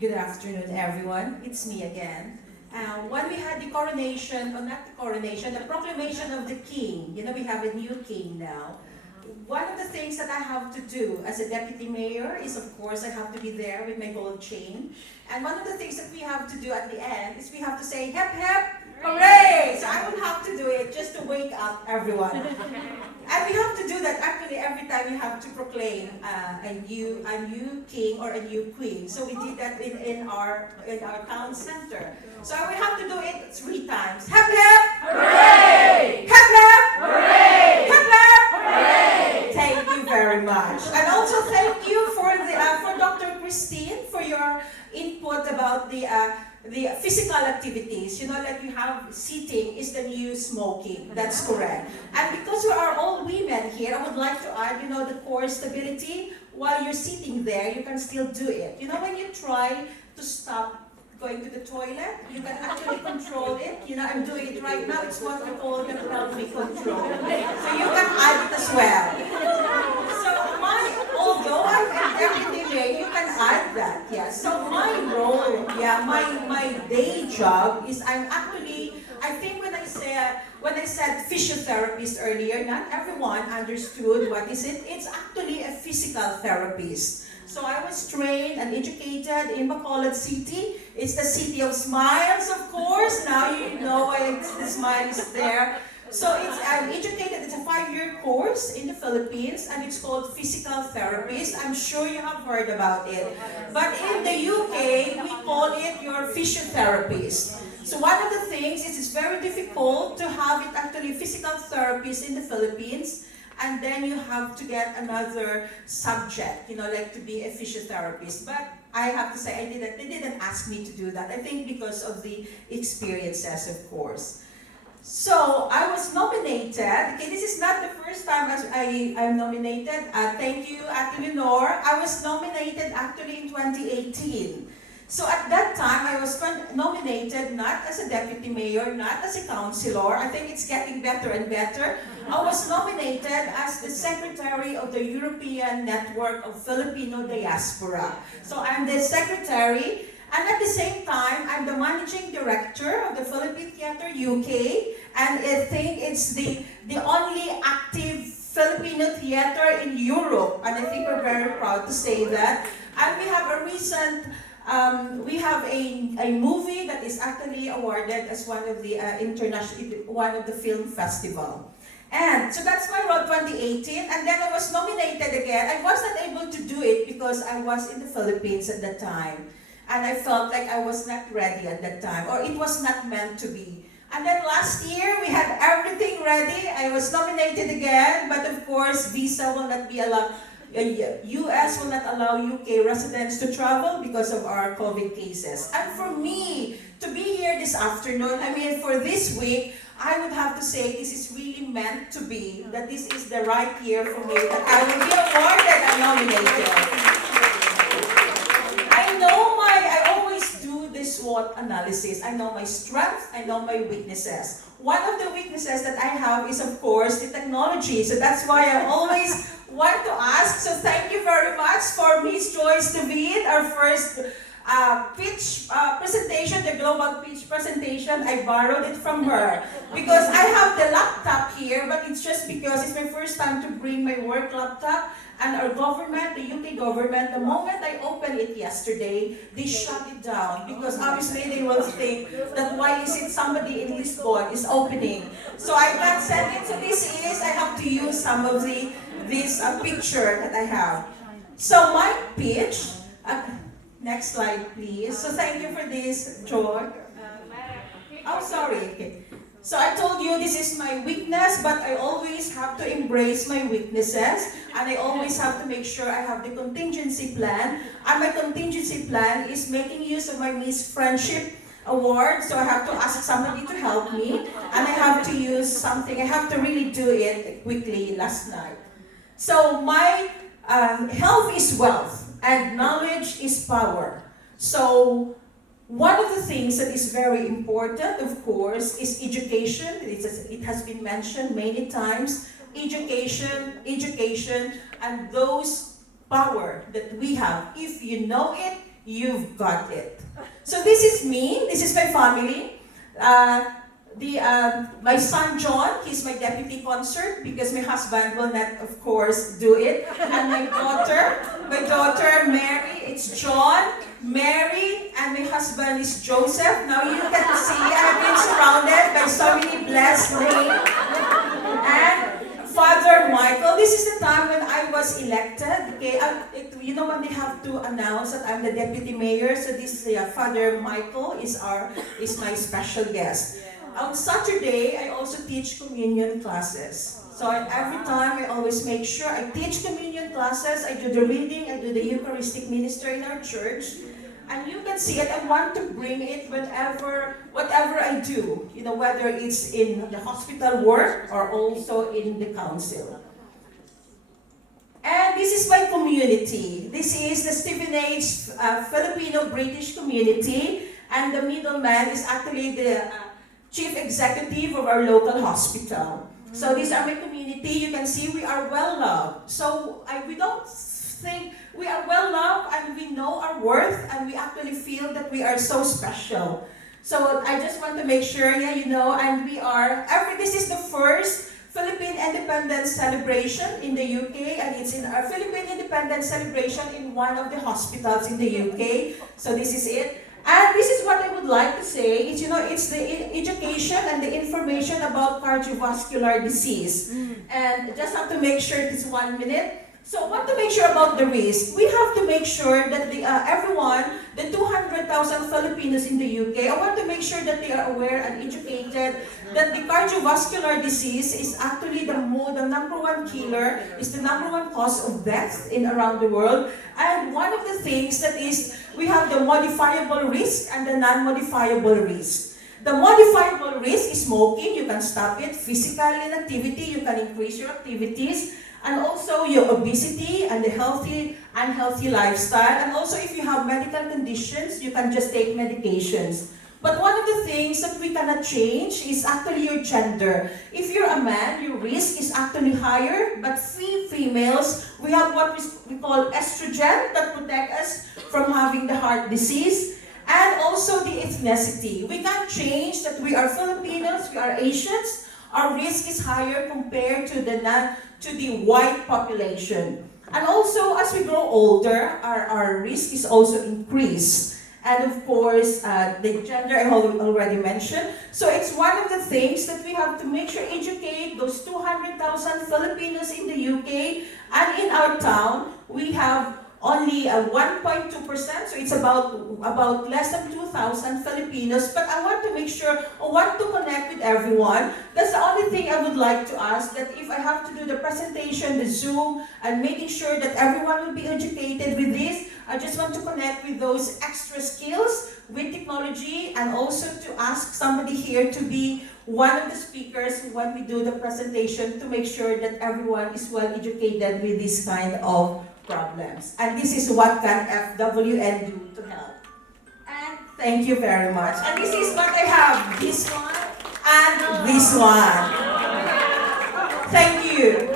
Good afternoon, everyone. It's me again. When we had the coronation, or not the coronation, the proclamation of the king, we have a new king now. One of the things that I have to do as a deputy mayor is, of course, I have to be there with my gold chain. And one of the things that we have to do at the end is we have to say, hep, hep, hooray! So I will have to do it just to wake up everyone. And we have to do that actually every time we have to proclaim a new king or a new queen. So we did that in our town center. So we have to do it 3 times. Hep hep! Hooray! Hep hep! Hooray! Hep hep! Hooray! Thank you very much. And also thank you for Dr. Christine for your input about the physical activities. Like you have seating is the new smoking. That's correct. And because we are all women here, I would like to add, the core stability. While you're sitting there, you can still do it. When you try to stop going to the toilet, you can actually control it. I'm doing it right now. It's what we call the pelvic control. So you can add it as well. So although I'm a deputy mayor, you can add that. Yeah. So my role, my day job is I think when I said physiotherapist earlier, not everyone understood what is it. It's actually a physical therapist. So I was trained and educated in Bacolod City. It's the city of smiles, of course. Now you know why the smile is there. So I'm educated, it's a 5-year course in the Philippines, and it's called physical therapist. I'm sure you have heard about it. But in the UK, we call it your physiotherapist. So one of the things is it's very difficult to have it actually physical therapist in the Philippines. And then you have to get another subject, like to be a physiotherapist. But I have to say, they didn't ask me to do that. I think because of the experiences, of course. So I was nominated. Okay, this is not the first time I'm nominated. Thank you, Ate Leonor. I was nominated actually in 2018. So at that time, I was nominated not as a deputy mayor, not as a councilor. I think it's getting better and better. I was nominated as the secretary of the European Network of Filipino Diaspora. So I'm the secretary, and at the same time, I'm the managing director of the Philippine Theater UK, and I think it's the only active Filipino theater in Europe, and I think we're very proud to say that. And we have we have a movie that is actually awarded as one of the one of the film festival. And so that's my role 2018, and then I was nominated again. I was not able to do it because I was in the Philippines at that time. And I felt like I was not ready at that time, or it was not meant to be. And then last year, we had everything ready. I was nominated again, but of course, visa will not be allowed. US will not allow UK residents to travel because of our COVID cases. And for me to be here this afternoon, for this week, I would have to say this is really meant to be, that this is the right year for me, that I will be awarded and nominated. I always do this SWOT analysis. I know my strengths, I know my weaknesses. One of the weaknesses that I have is, of course, the technology. So that's why I always want to ask. So thank you very much for Miss Joyce David, our first pitch presentation, the global pitch presentation. I borrowed it from her because I have the laptop here, but it's just because it's my first time to bring my work laptop. And our government, the UK government, the moment I opened it yesterday, they shut it down because obviously they will think that why is it somebody in Lisbon is opening. So I got sent it. So I have to use some of this picture that I have. So my pitch, next slide please. So thank you for this, George. Oh, sorry. Okay. So I told you this is my weakness, but I always have to embrace my weaknesses, and I always have to make sure I have the contingency plan. And my contingency plan is making use of my Miss Friendship Award, so I have to ask somebody to help me, and I have to use something. I have to really do it quickly last night. So my health is wealth, and knowledge is power. So one of the things that is very important, of course, is education. It has been mentioned many times. Education, and those power that we have. If you know it, you've got it. So this is me, this is my family. My son John, he's my deputy consort because my husband will not, of course, do it. And my daughter Mary, it's John, Mary, and my husband is Joseph. Now you can see I've been surrounded by so many blessed names. And Father Michael, this is the time when I was elected. Okay, you know when they have to announce that I'm the deputy mayor, so this Father Michael is my special guest. On Saturday, I also teach communion classes. So every time I always make sure I teach communion classes, I do the reading, I do the Eucharistic ministry in our church. And you can see it, I want to bring it whatever I do, you know, whether it's in the hospital work or also in the council. And this is my community. This is the Stephen H. Filipino-British community, and the middleman is actually the chief executive of our local hospital. So these are my community. You can see we are well loved. So we don't think we are well loved, and we know our worth, and we actually feel that we are so special. So I just want to make sure, you know, and we are, this is the first Philippine Independence celebration in the UK, and it's in our Philippine Independence celebration in one of the hospitals in the UK. So this is it. And this is what I would like to say, is, you know, it's the education and the information about cardiovascular disease. And just have to make sure it's 1 minute. So I want to make sure about the risk. We have to make sure that everyone, the 200,000 Filipinos in the UK, I want to make sure that they are aware and educated that the cardiovascular disease is actually the number one killer, is the number one cause of death around the world. And one of the things that is, we have the modifiable risk and the non-modifiable risk. The modifiable risk is smoking, you can stop it. Physical inactivity, you can increase your activities. And also your obesity and the unhealthy lifestyle. And also if you have medical conditions, you can just take medications. But one of the things that we cannot change is actually your gender. If you're a man, your risk is actually higher. But females, we have what we call estrogen that protect us from having the heart disease. And also the ethnicity. We can't change that we are Filipinos, we are Asians. Our risk is higher compared to the white population. And also, as we grow older, our risk is also increased. And of course, the gender I already mentioned. So it's one of the things that we have to make sure educate those 200,000 Filipinos in the UK. And in our town, we have only 1.2%, so it's about less than 2,000 Filipinos. But I want to make sure, I want to connect with everyone. That's the only thing I would like to ask, that if I have to do the presentation, the Zoom, and making sure that everyone will be educated with this, I just want to connect with those extra skills with technology, and also to ask somebody here to be one of the speakers when we do the presentation, to make sure that everyone is well educated with this kind of problems. And this is what can FWN do to help. And thank you very much. And this is what I have, this one and this one. Thank you.